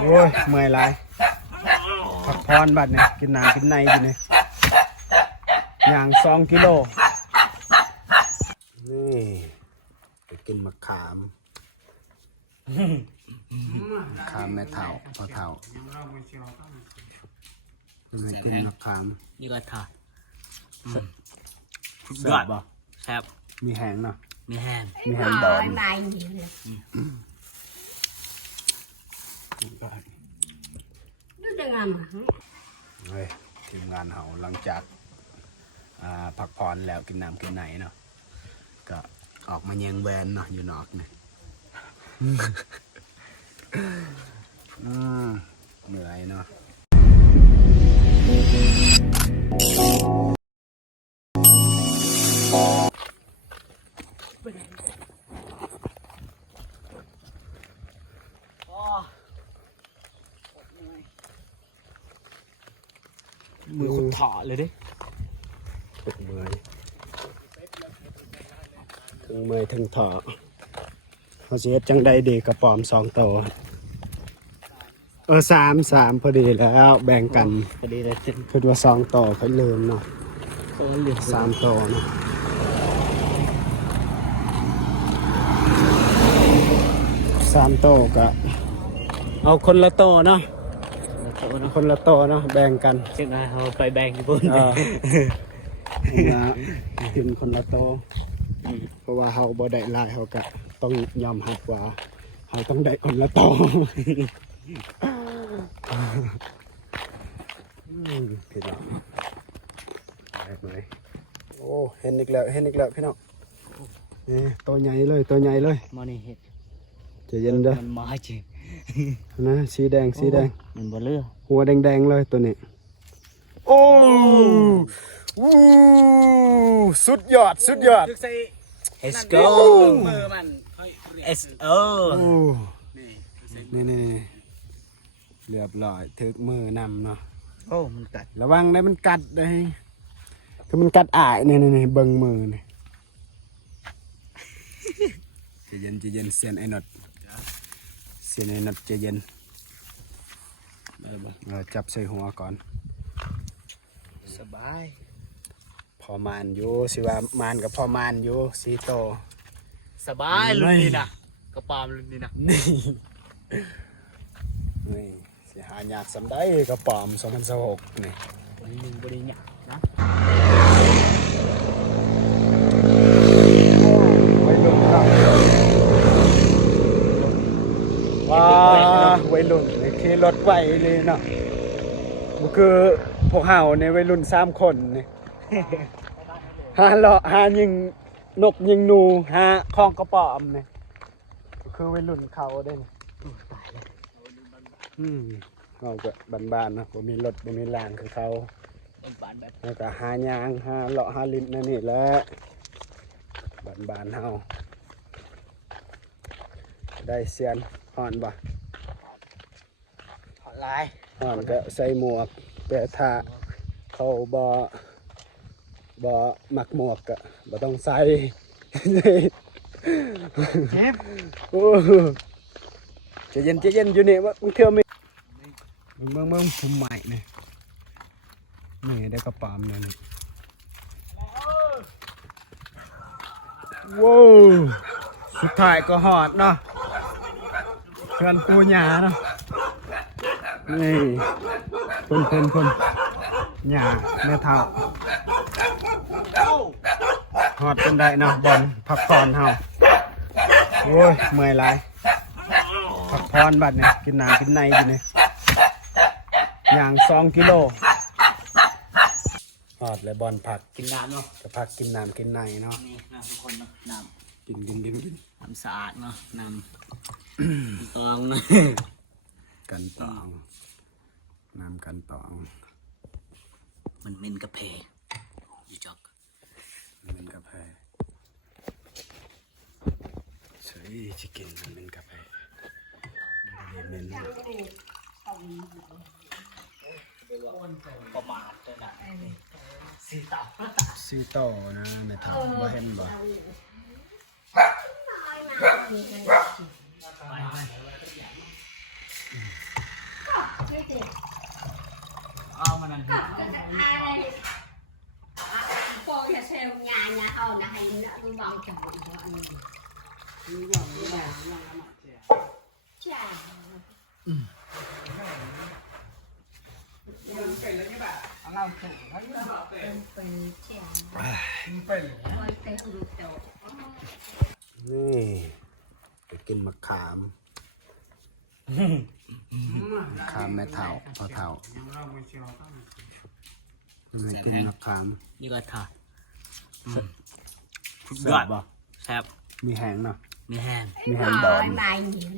โอ้ยเมื่อยหลายพักพรบัดเนี่ยกินน้ำกินในอยู่เนี่ยอย่าง2 กิโลนี่ไปกินมะขามขามแม่เฒ่าพ่อเฒ่าไม่กินมะขาม นี่ก็ถอด แซ่บบ่ แซ่บ มีแห้งเนาะ มีแห้ง มีแห้งดอน เฮ้ยทีมงานเขาหลังจากพักผ่อนแล้วกินน้ำกินไหนเนาะก็ออกมาแยงแวนเนาะอยู่นอกเนี่ยเหนื่อยเนาะมือคุณถอดเลยดิ ถึงเมื่อยถึงถอเขาเสียจังได้ดีกระป๋อม2 ตัว3 พอดีแล้วแบ่งกัน พอดีเลย คือว่า2 ตัวเขาลืมเนาะ เขาเหลือ 3 ตัวเนาะ3 ตัวก็เอาคนละตัวเนาะคนละตัวเนาะแบ่งกัน เช่นไรเขาไปแบ่งญี่ปุ่น กินคนละตัวเพราะว่าเขาบ่ได้หลายเขาก็ต้องยอมรับว่าเขาต้องได้คนละตัวพี่น้องได้ไหมโอ้เห็นอีกแล้วพี่น้องนี่ตัวใหญ่เลย มานี่เห็ด จะเย็นเด้อ มันมาจริง นะสีแดง มันบ่เลือ หัวแดงเลยตัวนี้โอ้สุดยอด Let's go มือมัน S O นี่เรียบร้อยถึกมือนำเนาะ โอ้มันกัด ระวังได้มันกัดได้คือมันกัดอ้ายนี่เบิ่งมือนี่จะเย็นเสียนไอ้นดจะเย็นจับใส่หัวก่อน สบาย พอมานอยู่สิว่ามานกับพอมานอยู่สีโต สบายรุ่นนี้นะกระปามรุ่นนี้นะ นี่สิหายากสำได้กระป๋อม2026นี่ วันหนึ่งบริเนี่ยนะ วัยรุ่นครับว้าวัยรุ่นนี่ขี่รถไวเลยเนาะมันคือพวกเฮาเนี่ยวัยรุ่น3 คนนี่ หาเลาะหายิงนกยิงหนูหาคลองกระป๋อมนี่คือวัยรุ่นเขาเด้นี่เขาก็บ้านๆนะบ่มีรถบ่มีลางคือเขา บ้านแบบ แล้วก็หายางหาเลาะหาลิ้นนั่นนี่แหละบ้านๆเฮาได้เซียนห่อนบ่ ถอดลาย ห่อนก็ใส่หมวกแต่ถ้าเขาบ่มักหมวกก็บ่ต้องใส่ เจ็บ โอ้ใจเย็นอยู่นี่ว่ามึงเที่ยวมีเมืองผมใหม่นี่ได้กระป๋อมเนี่ยนี่ว้าวสุดท้ายก็หอดเนาะเพื่อนปูหยาเนาะนี่พุ่นหยาแม่เท่าหอดเป็นได้เนาะบอลพักผ่อนเฮาโอ้ยเมื่อยหลายพักผ่อนบัดเนี่ยกินน้ำกินในอยู่เนี่ยอย่าง2 กิโลหอดเลยบอลผัก กินน้ำเนาะ จะพักกินน้ำกินในเนาะ นี่น้ำทุกคนเนาะน้ กิน ำน้ำสะอาดเนาะน้ำตองนะ กันตองน้ำกันตอง มันเป็นกระเพาะอยู่จอก เป็นกาแฟเฉยชิคเก้นมันเป็นกาแฟเมน ประมาทเลยนะสี่ตับ ซีโตนะไม่ทำบ่เห็นบ่ เอามานั่น cô nhà xe nhà thôi là hay nữa tôi vào chồng của anh chàนี่ไปกินมะขามมะขามแม่เฒ่าพ่อเฒ่าไปกินมะขาม นี่ก็ถอด แซ่บบ่ แซ่บ มีแห้งเนาะ มีแห้ง มีแห้งดอน mai nhiều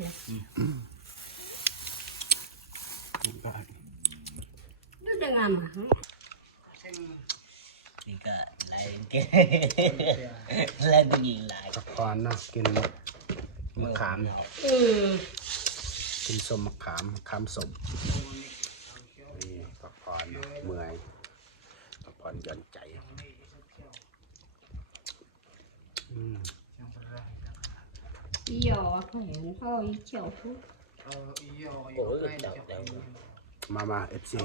nó đừng làm hả นี่ก็ไล่เก่งไล่ตัวยิงไล่ ตะพอนเนาะกินมะขามกินส้มมะขามมะขามสมนี่ตะพอนเนาะเมื่อยตะพอนหย่อนใจgiờ phải thôi chiều phút โอ้ยดอกเดียว มาเอฟซี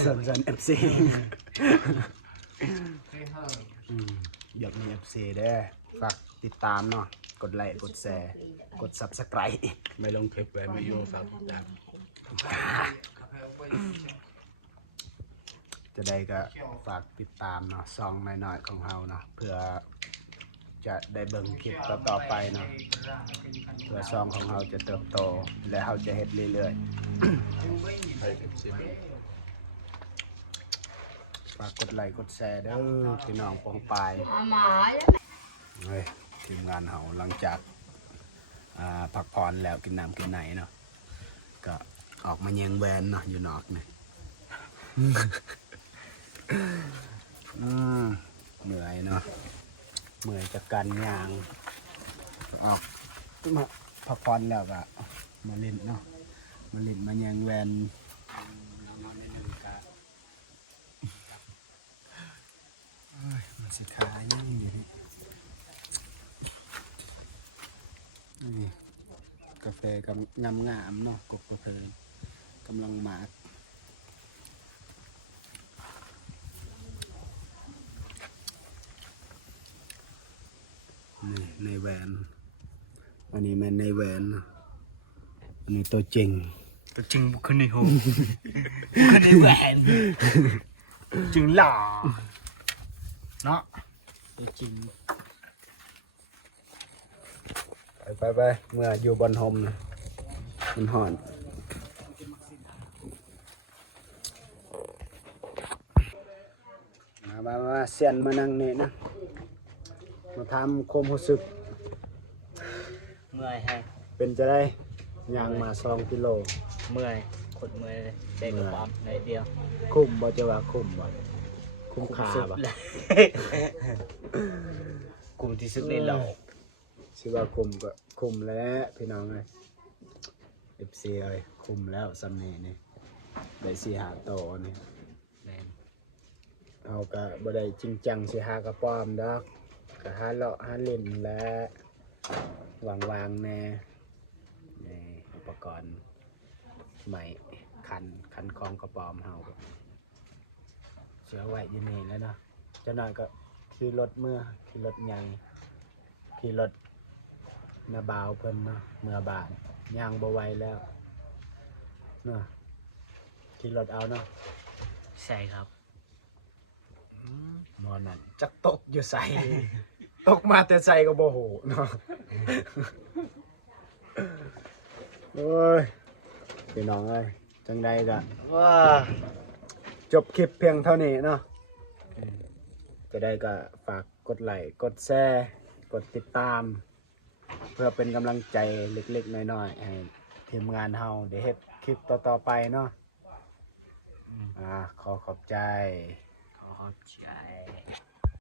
เซินเอฟซีอยากมีเอฟซีได้ฝากติดตามเนาะกดไลค์กดแชร์กด Subscribe ไม่ลงคลิปไว้ไม่อยู่ฝากติดตาม จะได้ก็ฝากติดตามเนาะซองหน่อยๆของเฮาเนาะเพื่อจะได้เบิ่งคลิปต่อๆไปเนาะเพื่อซองของเฮาจะเติบโตและเฮาจะเฮ็ดเรื่อยๆฝากกดไลค์กดแชร์เด้อพี่น้องปองปาย mà เฮ้ยทีมงานเฮาหลังจากพักผ่อนแล้วกินน้ำกินไหนเนาะก็ออกมาแยงแวนเนาะอยู่นอกนี่ เหนื่อยเนาะเหนื่อยจากการย่างออกมาพักผ่อนแล้วก็มาเล่นเนาะมาเล่นมาแยงแวนมันสิขายังอยู่นี่นี่กาแฟกำงามๆเนาะกบกาแฟกำลังหมากนี่ในแวนอันนี้แม่นในแวนอันนี้ตัวจริง ตัวจริงบุคคลในโฮบุคคลในแหวนจึงหล่อเนาะตัวจริง ไปเมื่ออยู่บนโฮมนะมันห่อนมาเสียนมานั่งนี่นะมาทำความรู้สึก เมื่อยแฮะ เป็นจะได้ย่างมา2 กิโล เมื่อยขดเมื่อยเลยได้กระป๋อมในเดียว คุ้มบ่จะว่าคุ้มบ่คุ้มค่า สุด บ่ เลยกลุ่มที่สุดในโลก สิว่าคุ้มก็คุ้มแล้วพี่น้องเอ้ย FC เอ้ยคุ้มแล้วสำนี้นี่ได้4-5โตนี่ แม่น เอาก็บ่ได้จริงจังสิหากระป้อมดอกก็หาเลาะหาเล่นและวางๆแน่นี่อุปกรณ์ใหม่คันของกระป๋อมเฮาก็เสียไว้อยู่นี่แล้วเนาะจะหน่อยก็ขี่รถขี่รถใหญ่ขี่รถนาบาวเพิ่นเนาะเมื่อบานย่างบ่ไหวแล้วเนาะขี่รถเอาเนาะ ใช่ครับ นอนนั่นจักตกอยู่ใส่ ตกมาแต่ใส่ก็บ่โหเนาะ โอ้ยพี่น้องเอ้ยจังใดก็ ว้า จบคลิปเพียงเท่านี้เนาะจะได้ก็ฝากกดไลค์กดแชร์กดติดตาม เพื่อเป็นกำลังใจเล็กๆน้อยๆให้ทีมงานเฮาได้เฮ็ดคลิปต่อๆไปเนาะขอขอบใจ ขอบใจ